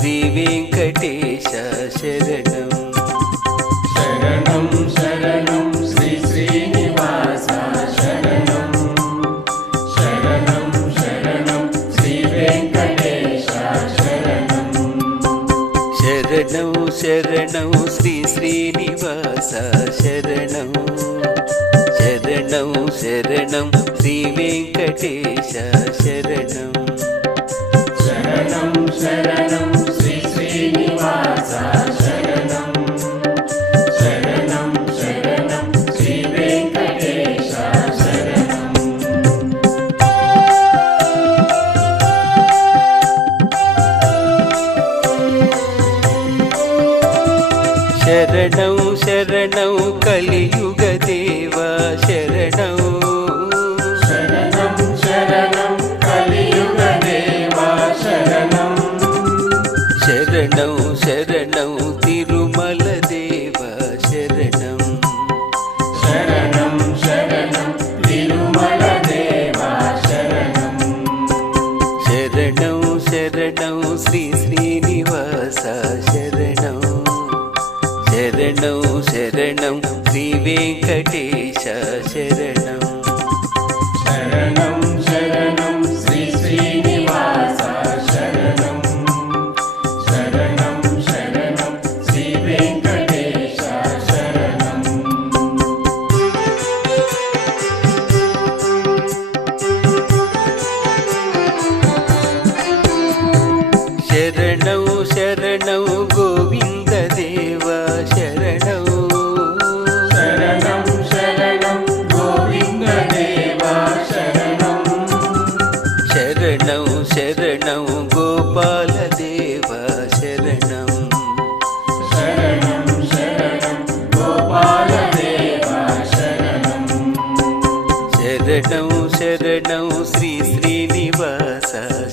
శ్రీ వెంకటేశ శరణం. శరణం శరణం శ్రీ శ్రీనివాస శరణం. శరణం శరణం శ్రీ వెంకటేశ శరణం. శరణం శరణం శ్రీ శ్రీనివాస శరణం. శరణం శరణం శ్రీ వెంకటేశ శరణం. శరణం శరణం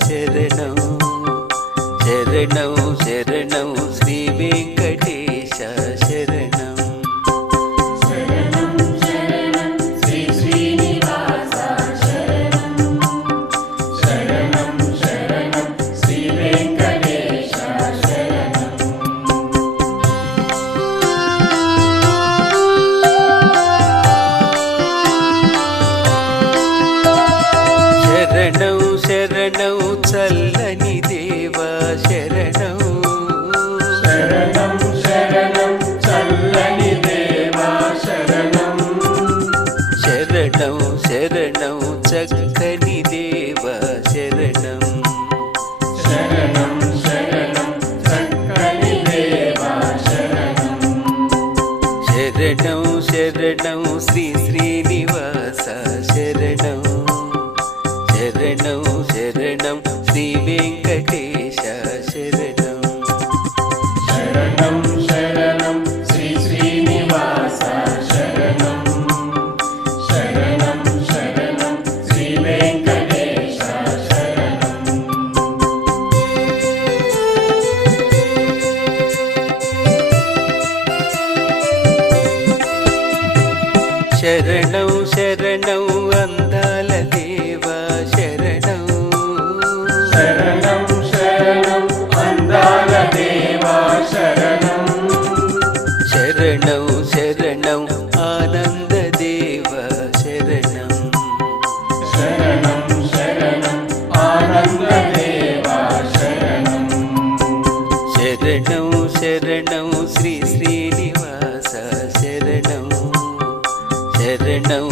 శరణం శరణం శరణం శ్రీ శ్రీనివాస శరణం శరణం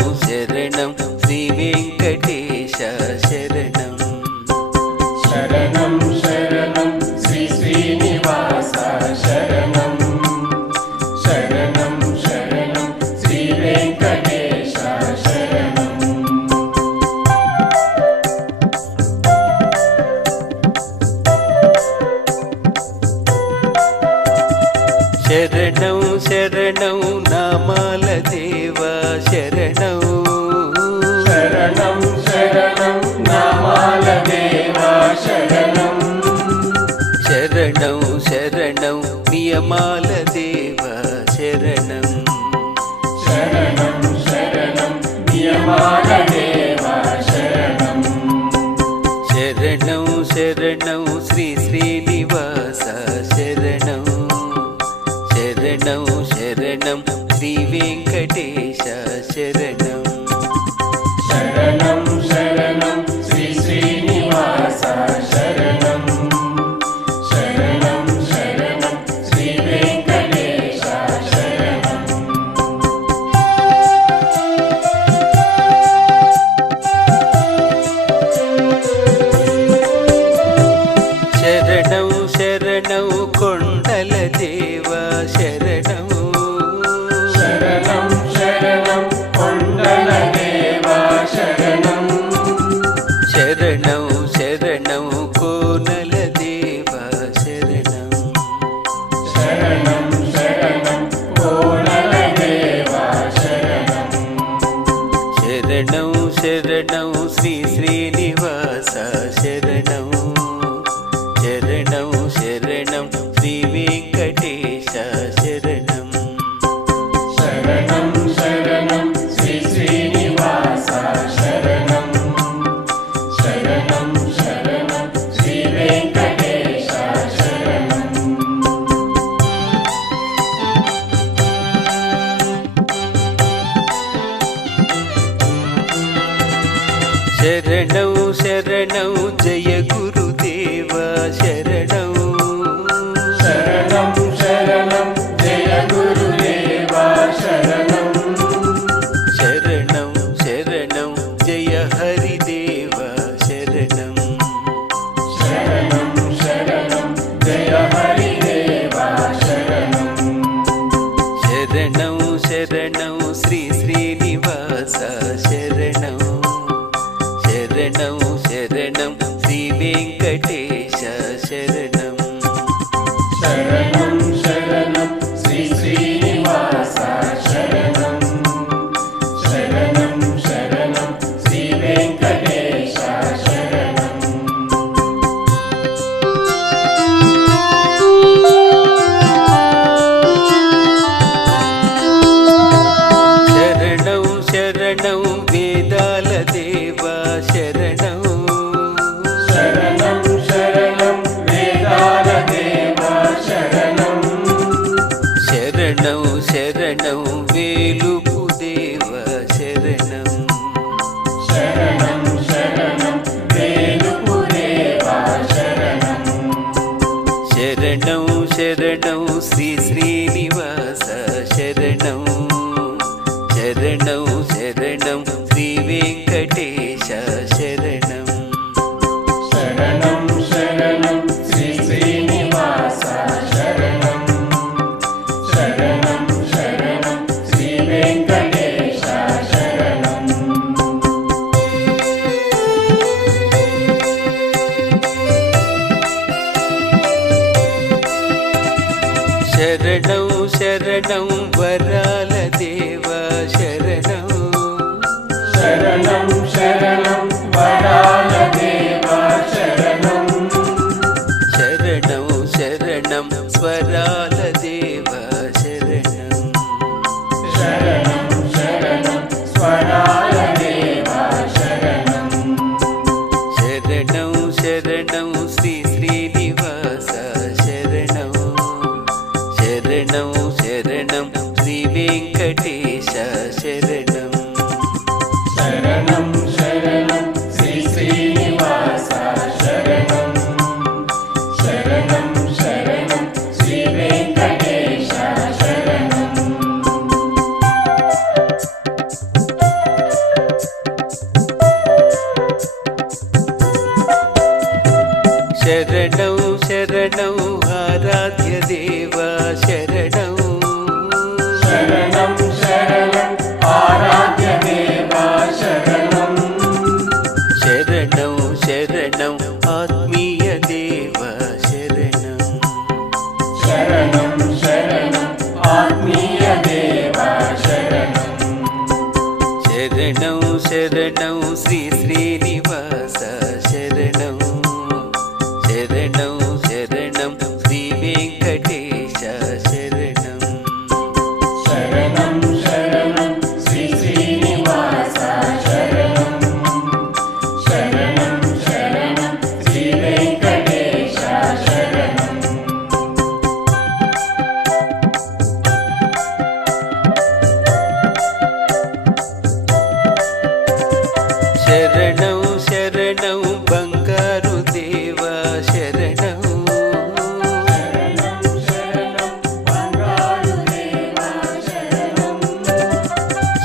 പ്രിയമാല ദേവ ശരണം. ശരണം ശരണം പ്രിയമാല കൊണ്ടല ദേവ ശരണം ശരണം ശരണം കൊണ്ടല ശരണം. ശരണം ശരണം കോനല ശരണം. ശരണം ശരണം കോണല ശരണം. ശരണം ശരണം ശ്രീ ശ്രീനി శ్రీ శ్రీనివాస శరణం. శరణం శరణం శ్రీ వెంకటేశ శరణం. శరణం శరణం శ్రీ శ్రీనివాస శరణం. శరణం శరణం శ్రీ వెంకట వెంకటేశ శరణం. శరణం శరణం శ్రీ శ్రీనివాస శరణం. శరణం శరణం ఆరాధ్య దేవా శరణం. శరణం శరణం శ్రీ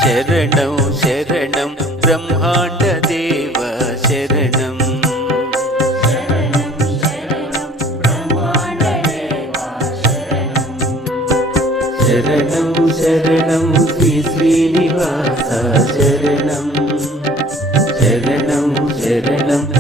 శరణం శరణం బ్రహ్మాండ దేవ శరణం. శరణం శరణం శ్రీ శ్రీనివాస శరణం. శరణం శరణం